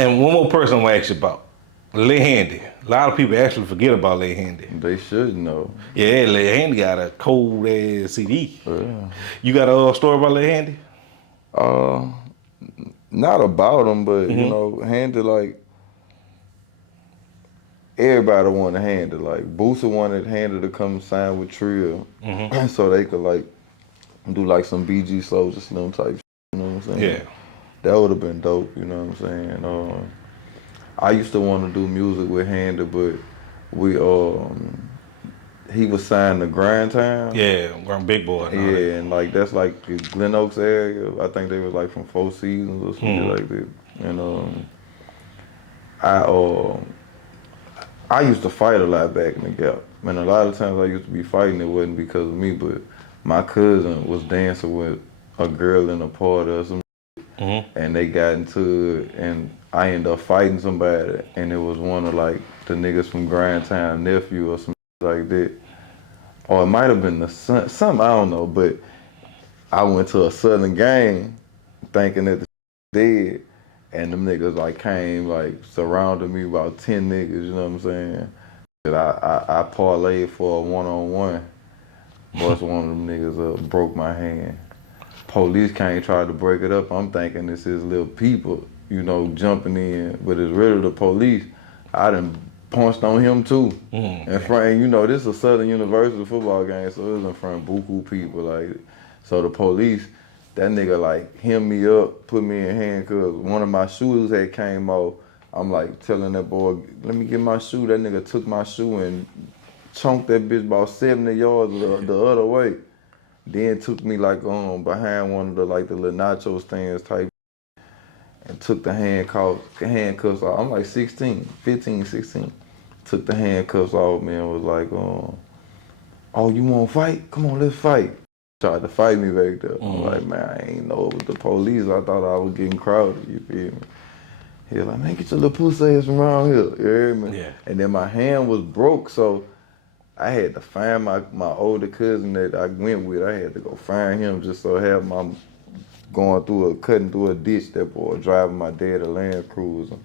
And one more person I'm gonna ask you about. Lay Handy. A lot of people actually forget about Lay Handy. They should know. Yeah, Lay Handy got a cold ass CD. Yeah. You got a story about Lay Handy? Uh, Not about them, but you know, Handy like everybody wanted Handy. Like Boosie wanted Handy to come sign with Trill, so they could like do like some BG Soldier Slim type. You know what I'm saying? Yeah. That would have been dope. You know what I'm saying? I used to want to do music with Handy, but we he was signed to Grind Town. Yeah, I'm Big Boy. Yeah, and like that's like the Glen Oaks area. I think they was like from Four Seasons or something like that. And I used to fight a lot back in the Gap. And a lot of times I used to be fighting, it wasn't because of me, but my cousin was dancing with a girl in a party or some and they got into it, and I ended up fighting somebody, and it was one of like the niggas from Grind Town nephew or something like that. Or it might have been the son, something, I don't know, but I went to a Southern game thinking that the dead, and them niggas like came, like surrounded me, about 10 niggas, you know what I'm saying? And I parlayed for a one-on-one. Once one of them niggas broke my hand. Police came, tried to break it up. I'm thinking this is little people, you know, jumping in, but it's really the police. I done punched on him too. In front, you know, this is a Southern University football game, so it was in front of buku people. Like, so the police, that nigga like hemmed me up, put me in handcuffs. One of my shoes had came off. I'm like telling that boy, let me get my shoe. That nigga took my shoe and chunked that bitch about 70 yards the other way. Then took me like behind one of the like the little nacho stands type and took the handcuffs off. I'm like 16, 15, 16. Took the handcuffs off, man, was like, oh, you wanna fight? Come on, let's fight. Tried to fight me back there. I'm like, man, I ain't know it was the police. I thought I was getting crowded, you feel me? He was like, man, get your little pussy ass from around here, you hear me? Yeah. And then my hand was broke, so I had to find my older cousin that I went with. I had to go find him just so I have my cutting through a ditch. That boy driving my dad a Land Cruiser.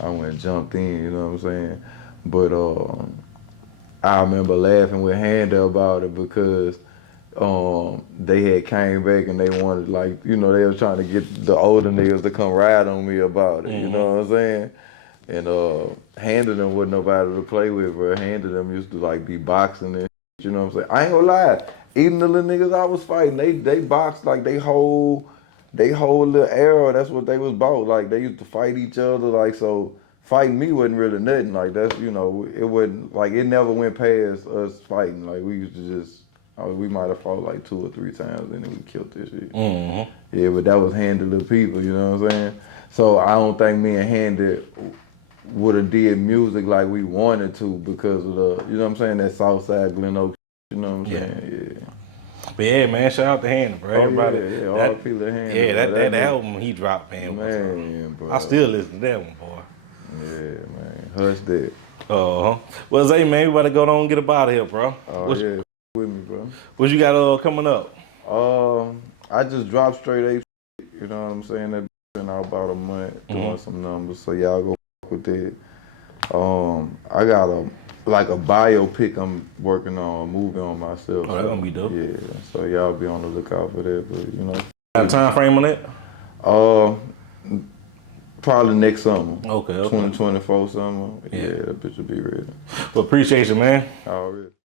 I went and jumped in, you know what I'm saying? But I remember laughing with Handa about it because they had came back and they wanted, like, you know, they was trying to get the older niggas to come ride on me about it, you know what I'm saying? And Handa them wasn't nobody to play with, bro. Handa them used to like be boxing and you know what I'm saying? I ain't gonna lie, even the little niggas I was fighting, they boxed like they whole little era, that's what they was about. Like they used to fight each other, like, so fighting me wasn't really nothing. Like that's, you know, it wasn't, like it never went past us fighting. Like we used to just, we might have fought like 2 or 3 times and then we killed this shit. Yeah, but that was Handa little people, you know what I'm saying? So I don't think me and Handa would have did music like we wanted to because of the, you know what I'm saying, that Southside Glen Oaks, you know what I'm saying? Yeah. But yeah, man, shout out to Handa, bro. Everybody, yeah, all the people at Handa. Yeah, that album he dropped, man. Bro. I still listen to that one, boy. Yeah, man. Hush that. Well, Zay, man, we about to go on and get up out of here, bro. Yeah, with me, bro. What you got coming up? I just dropped Straight Ape, you know what I'm saying? That been out about a month doing some numbers, so y'all go with that. I got a biopic I'm working on, a movie on myself. Oh, that's gonna be dope. Yeah, so y'all be on the lookout for that, but you know. Got a time frame on that? Probably next summer. Okay. 2024 summer. Yeah, that bitch will be ready. Well, appreciate you, man. Already.